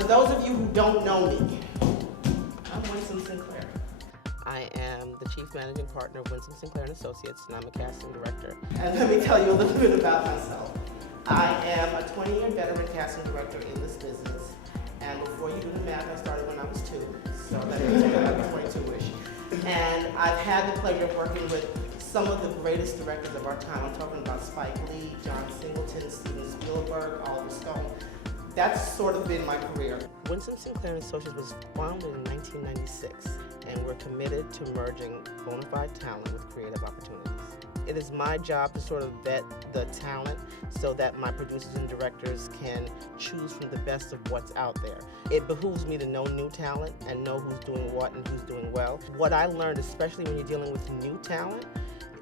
For those of you who don't know me, I'm Winsome Sinclair. I am the Chief Managing Partner of Winsome Sinclair and Associates, and I'm a casting director. And let me tell you a little bit about myself. I am a 20-year veteran casting director in this business. And before you do the math, I started when I was 2. So that means I was 22-ish. And I've had the pleasure of working with some of the greatest directors of our time. I'm talking about Spike Lee, John Singleton, Steven Spielberg, Oliver Stone. That's sort of been my career. Winsome Sinclair and Associates was founded in 1996, and we're committed to merging bona fide talent with creative opportunities. It is my job to sort of vet the talent so that my producers and directors can choose from the best of what's out there. It behooves me to know new talent and know who's doing what and who's doing well. What I learned, especially when you're dealing with new talent,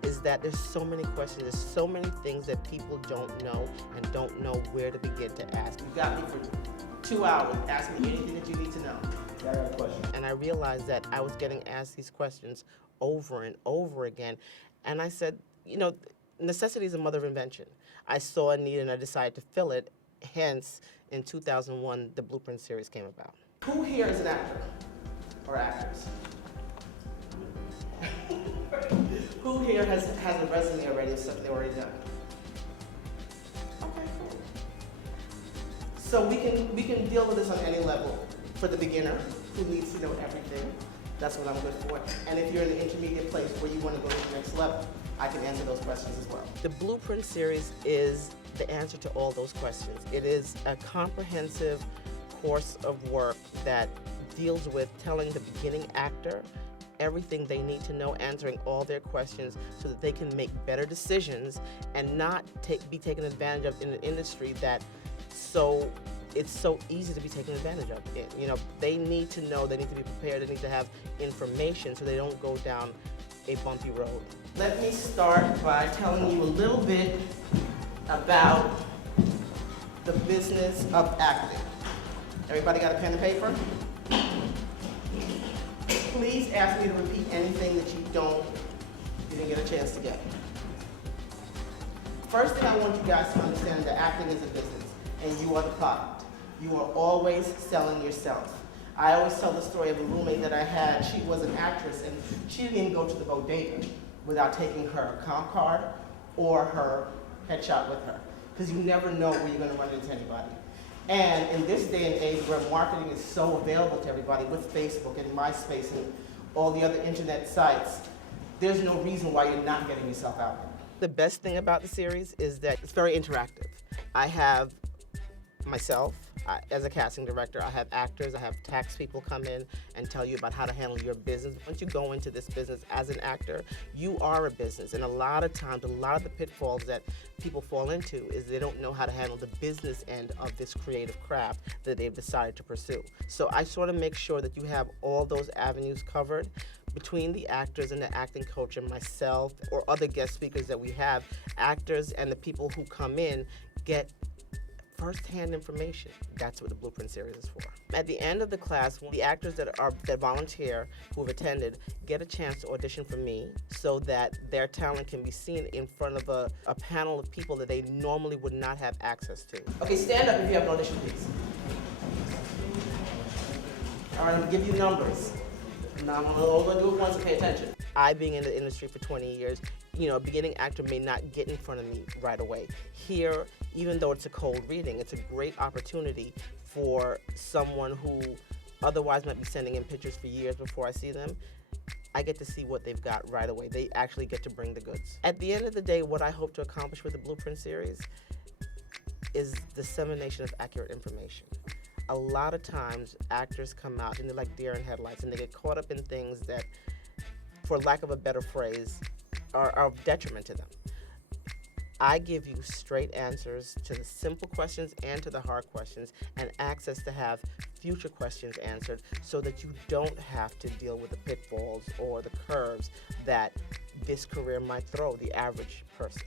is that there's so many questions, there's so many things that people don't know and don't know where to begin to ask. You got me for 2 hours. Ask me anything that you need to know. I got a question. And I realized that I was getting asked these questions over and over again. And I said, you know, necessity is the mother of invention. I saw a need and I decided to fill it. Hence, in 2001, the Blueprint series came about. Who here is an actor or actress? Who here has a resume already of something they've already done? Okay, cool. So we can deal with this on any level. For the beginner who needs to know everything, that's what I'm good for. And if you're in the intermediate place where you want to go to the next level, I can answer those questions as well. The Blueprint series is the answer to all those questions. It is a comprehensive course of work that deals with telling the beginning actor everything they need to know, answering all their questions so that they can make better decisions and not be taken advantage of in an industry that it's so easy to be taken advantage of. You know, they need to know, they need to be prepared, they need to have information so they don't go down a bumpy road. Let me start by telling you a little bit about the business of acting. Everybody got a pen and paper? Please ask me to repeat anything that you didn't get a chance to get. First thing I want you guys to understand is that acting is a business, and you are the product. You are always selling yourself. I always tell the story of a roommate that I had. She was an actress, and she didn't even go to the bodega without taking her comp card or her headshot with her, because you never know where you're going to run into anybody. And in this day and age where marketing is so available to everybody with Facebook and MySpace and all the other internet sites, there's no reason why you're not getting yourself out there. The best thing about the series is that it's very interactive. I have myself, as a casting director, I have actors, I have tax people come in and tell you about how to handle your business. Once you go into this business as an actor, you are a business. And a lot of times, a lot of the pitfalls that people fall into is they don't know how to handle the business end of this creative craft that they've decided to pursue. So I sort of make sure that you have all those avenues covered. Between the actors and the acting coach and myself or other guest speakers that we have, actors and the people who come in get first-hand information. That's what the Blueprint series is for. At the end of the class, the actors that volunteer, who have attended, get a chance to audition for me so that their talent can be seen in front of a panel of people that they normally would not have access to. Okay, stand up if you have an audition, please. All right, I'm gonna give you numbers. Now I'm gonna do it once and pay attention. I, being in the industry for 20 years, you know, a beginning actor may not get in front of me right away. Here, even though it's a cold reading, it's a great opportunity for someone who otherwise might be sending in pictures for years before I see them. I get to see what they've got right away. They actually get to bring the goods. At the end of the day, what I hope to accomplish with the Blueprint series is dissemination of accurate information. A lot of times, actors come out and they're like deer in headlights, and they get caught up in things that, for lack of a better phrase, are of detriment to them. I give you straight answers to the simple questions and to the hard questions, and access to have future questions answered so that you don't have to deal with the pitfalls or the curves that this career might throw the average person.